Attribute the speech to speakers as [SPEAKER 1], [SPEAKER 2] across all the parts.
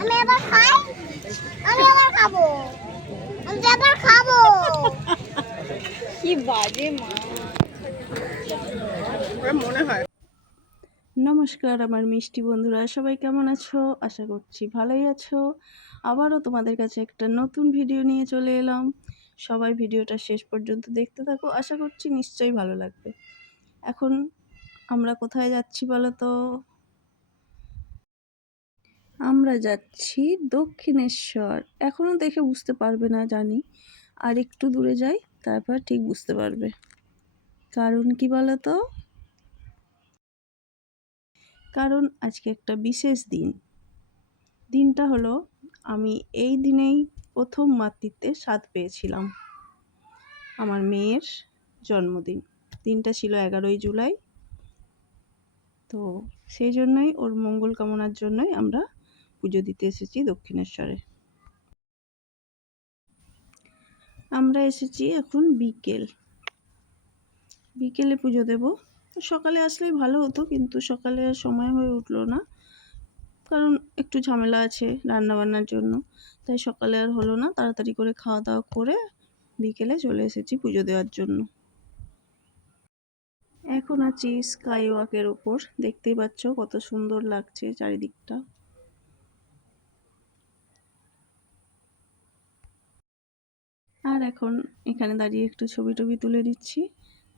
[SPEAKER 1] আমি আবার খাই? আমি আবার খাব। আমি আবার খাব।
[SPEAKER 2] কি বাজে মা।
[SPEAKER 3] মনে হয়।
[SPEAKER 2] নমস্কার আমার মিষ্টি বন্ধুরা সবাই কেমন আছো? আশা করছি ভালোই আছো। আবারও তোমাদের কাছে একটা নতুন ভিডিও নিয়ে চলে এলাম। সবাই ভিডিওটা শেষ পর্যন্ত দেখতে থাকো আশা করছি নিশ্চয়ই ভালো লাগবে। এখন আমরা কোথায় যাচ্ছি বলো তো? আমরা যাচ্ছি দক্ষিণেশ্বর। এখনও দেখে বুঝতে পারবে না জানি। আর একটু দূরে যাই, তারপর ঠিক বুঝতে পারবে। কারণ কি বলো তো কারণ আজকে একটা বিশেষ দিন। দিনটা হলো, আমি এই দিনেই প্রথম মাতৃত্বে স্বাদ পেয়েছিলাম। আমার মেয়ের জন্মদিন। দিনটা ছিল এগারোই জুলাই। তো সেই জন্যই ওর মঙ্গল কামনার জন্যই আমরা পুজো দিতে এসেছি দক্ষিণেশ্বরে। আমরা এসেছি এখন বিকেল। বিকেলে পুজো দেব। সকালে আসলেই ভালো হতো, কিন্তু সকালে আর সময় হয়ে উঠল না। কারণ একটু ঝামেলা আছে রান্না বান্নার জন্য, তাই সকালে আর হলো না। তাড়াতাড়ি করে খাওয়া দাওয়া করে বিকেলে চলে এসেছি পুজো দেওয়ার জন্য। এখন আছি স্কাই ওয়াকের ওপর। দেখতেই পাচ্ছ কত সুন্দর লাগছে চারিদিকটা। আর এখন এখানে দাঁড়িয়ে একটু ছবি টবি তুলে নিচ্ছি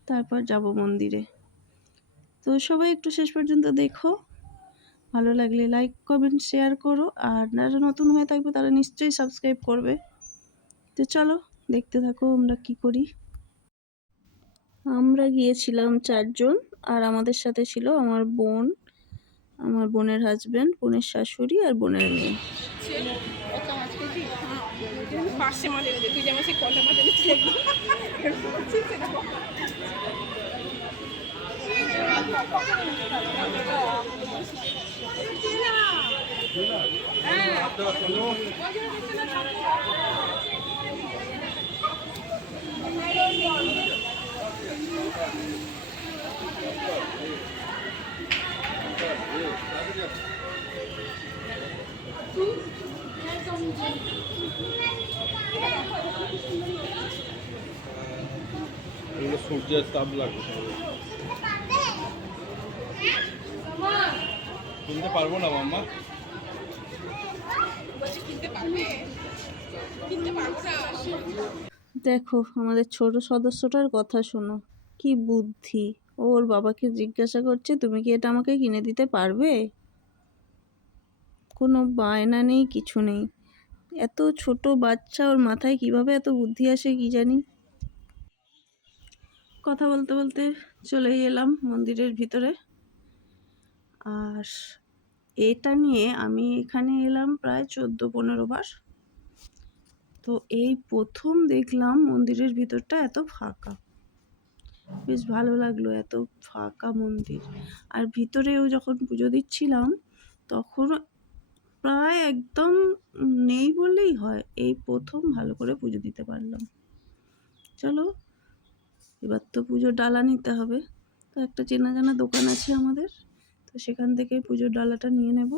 [SPEAKER 2] তারপর যাব মন্দিরে। তো সবাই একটু শেষ পর্যন্ত দেখো। ভালো লাগলে লাইক কমেন্ট শেয়ার করো। আর যারা নতুন হয়ে থাকবে তারা নিশ্চয়ই সাবস্ক্রাইব করবে। তো চলো, দেখতে থাকো আমরা কি করি। আমরা গিয়েছিলাম চারজন আর আমাদের সাথে ছিল আমার বোন, আমার বোনের হাজব্যান্ড বোনের শাশুড়ি আর বোনের মেয়ে।
[SPEAKER 3] পাশে মাঝে তুই যেমন সে কটা মাঝে
[SPEAKER 4] এগুলো তাপ লাগবে। কিনতে পারব না মাম্মা?
[SPEAKER 2] দেখো, আমাদের ছোট সদস্যটার কথা শোনো। কি বুদ্ধি। ওর বাবাকে জিজ্ঞাসা করছে, তুমি কি এটা আমাকে কিনে দিতে পারবে? কোনো বায়না নেই, কিছু নেই। এত ছোট বাচ্চা ওর মাথায় কীভাবে এত বুদ্ধি আসে কি জানি। কথা বলতে বলতে চলেই এলাম মন্দিরের ভিতরে। আর এটা নিয়ে আমি এখানে এলাম প্রায় চোদ্দ পনেরো বার। তো এই প্রথম দেখলাম মন্দিরের ভিতরটা এত ফাঁকা। বেশ ভালো লাগল এত ফাঁকা মন্দির। আর ভিতরেও যখন পুজো দিচ্ছিলাম, তখন প্রায় একদম নেই বললেই হয়, এই প্রথম ভালো করে পুজো দিতে পারলাম। চলো এবার তো পুজোর ডালা নিতে হবে। তো একটা চেনা জানা দোকান আছে আমাদের তো সেখান থেকে পুজোর ডালাটা নিয়ে নেব।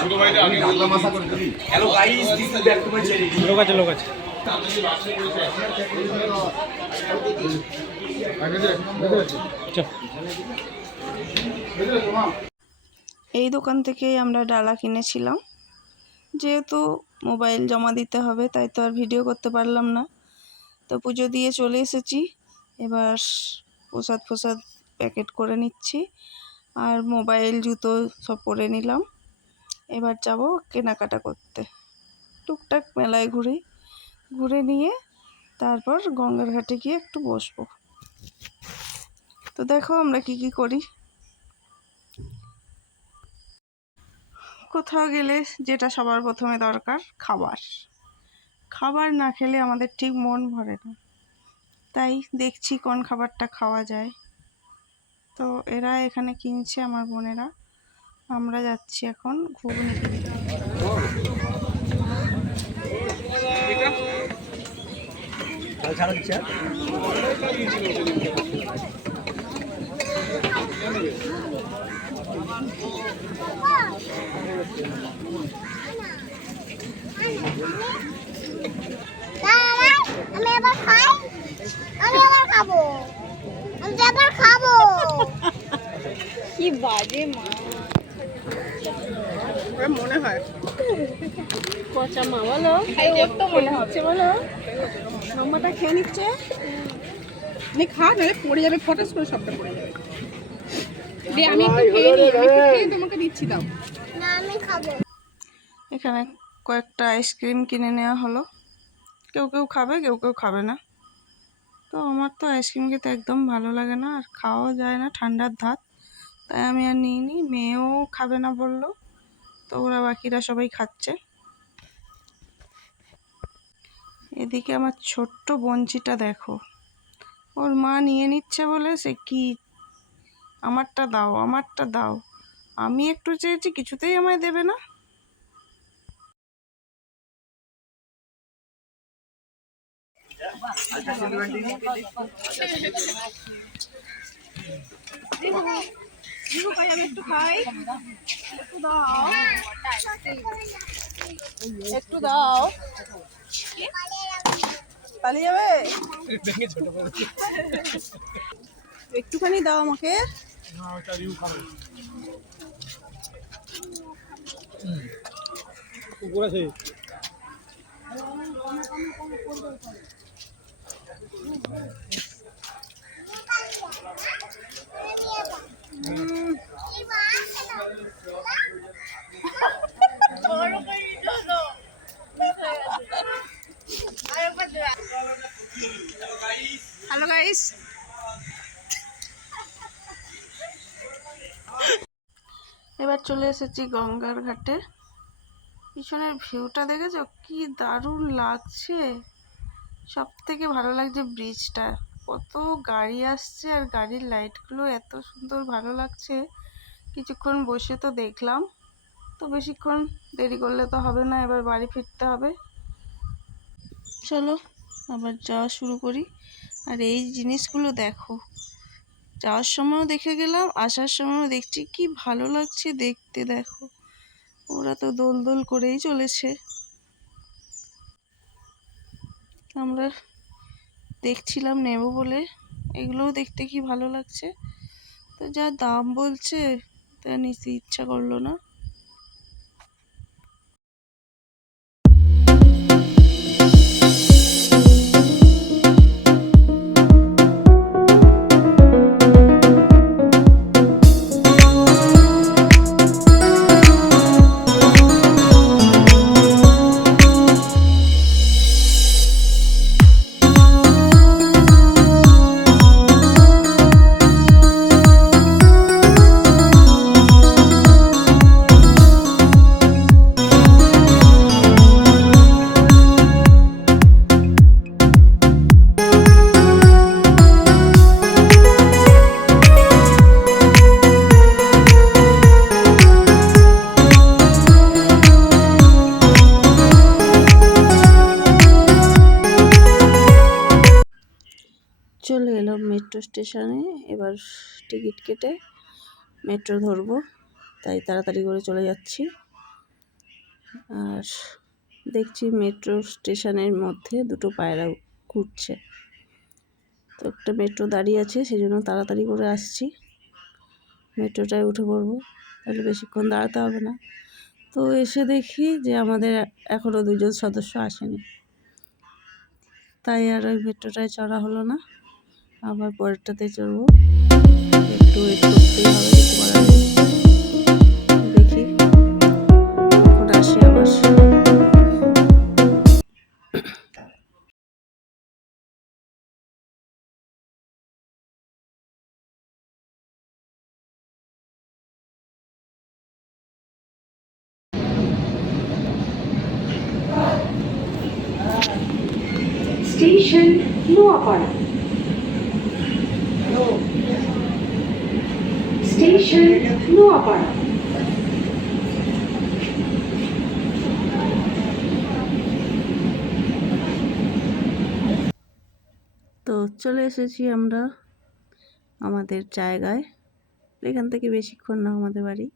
[SPEAKER 4] ছোট ভাইটা আগে
[SPEAKER 5] hello guys this is back to my channel
[SPEAKER 4] লোক আছে লোক আছে।
[SPEAKER 2] এই দোকান থেকেই আমরা ডালা কিনেছিলাম। যেহেতু মোবাইল জমা দিতে হবে, তাই তো আর ভিডিও করতে পারলাম না। তো পুজো দিয়ে চলে এসেছি। এবার প্রসাদ ফোসাদ প্যাকেট করে নিচ্ছি। আর মোবাইল, জুতো সব পরে নিলাম। এবার যাব কেনাকাটা করতে। টুকটাক মেলায় ঘুরে। ঘুরে নিয়ে তারপর গঙ্গার ঘাটে গিয়ে একটু বসবো। তো দেখো আমরা কি কি করি। কোথাও গেলে যেটা সবার প্রথমে দরকার, খাবার। খাবার না খেলে আমাদের ঠিক মন ভরে না। তাই দেখছি কোন খাবারটা খাওয়া যায়। তো এরা এখানে কিনছে আমার বোনেরা। আমরা যাচ্ছি এখন ঘুগনি কিনতে।
[SPEAKER 1] দাঁড়াই, আমি এবার খাই আমি এবার খাব আমি তো এবার খাব
[SPEAKER 3] ওরা মনে হয়।
[SPEAKER 2] পচা মা বলো।
[SPEAKER 3] তো মনে হচ্ছে বলো। নম্বরটা খেয়ে নিচ্ছে। নে খা নাহলে পড়ে যাবে ফটাস করে সবটা পড়ে যাবে। দে আমি একটু খেয়ে নিই আমি একটু খেয়ে তোমাকে দিচ্ছি দাও।
[SPEAKER 1] না আমি খাব।
[SPEAKER 2] এখানে কয়েকটা আইসক্রিম কিনে নেওয়া হলো। কেউ কেউ খাবে কেউ কেউ খাবে না। তো আমার তো আইসক্রিম খেতে একদম ভালো লাগে না আর খাওয়াও যায় না ঠান্ডার ধাত। তাই আমি আর নিইনি মেয়েও খাবে না বলল। তো ওরা বাকিরা সবাই খাচ্ছে। এদিকে আমার ছোট্ট বঞ্চিটা দেখো। ওর মা নিয়ে নিচ্ছে বলে সে কি? আমারটা দাও আমারটা দাও। আমি একটু চেয়েছি কিছুতেই আমায় দেবে না।
[SPEAKER 3] ভাই একটু খাই। একটু দাও। একটু দাও। পালিয়ে যাবে? একটুখানি দাও আমাকে। হ্যালো গাইস
[SPEAKER 2] এবার চলে এসেছি গঙ্গার ঘাটে। পিছনের ভিউটা দেখেছ? কি দারুণ লাগছে। সব থেকে ভালো লাগছে ব্রিজটা কত গাড়ি আসছে আর গাড়ির লাইটগুলো এত সুন্দর ভালো লাগছে। কিছুক্ষণ বসে তো দেখলাম। তো বেশিক্ষণ দেরি করলে তো হবে না, এবার বাড়ি ফিরতে হবে। চলো, আবার যাওয়া শুরু করি। আর এই জিনিসগুলো দেখো। যাওয়ার সময়ও দেখে গেলাম, আসার সময়ও দেখছি, কি ভালো লাগছে দেখতে দেখো। ওরা তো দোল দোল করেই চলেছে। আমরা দেখছিলাম নেব বলে। এগুলোও দেখতে কি ভালো লাগছে। তো যা দাম বলছে তা নিতে ইচ্ছা করল না। চলে এলাম মেট্রো স্টেশনে এবার টিকিট কেটে মেট্রো ধরবো। তাই তাড়াতাড়ি করে চলে যাচ্ছি। আর দেখছি মেট্রো স্টেশনের মধ্যে দুটো পায়রা ঘুরছে। তো একটা মেট্রো দাঁড়িয়ে আছে সেই জন্য তাড়াতাড়ি করে আসছি। মেট্রোটায় উঠে পড়ব। তাহলে বেশিক্ষণ দাঁড়াতে হবে না। তো এসে দেখি যে আমাদের এখনও দুজন সদস্য আসেনি। তাই আর ওই মেট্রোটায় চড়া হলো না। আবার পরেরটাতে চড়বো একটু ওয়েট করতেই হবে
[SPEAKER 6] স্টেশন নোয়াপাড়া। স্টেশন নোয়াপাড়া।
[SPEAKER 2] তো চলে এসেছি আমরা আমাদের জায়গায়। এখান থেকে বেশিক্ষণ না আমাদের বাড়ি।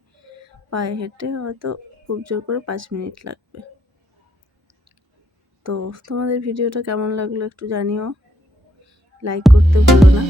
[SPEAKER 2] পায়ে হেঁটে হয়তো খুব জোর করে পাঁচ মিনিট লাগবে। তো তোমাদের ভিডিওটা কেমন লাগল একটু জানিও। লাইক করতে ভুলো না।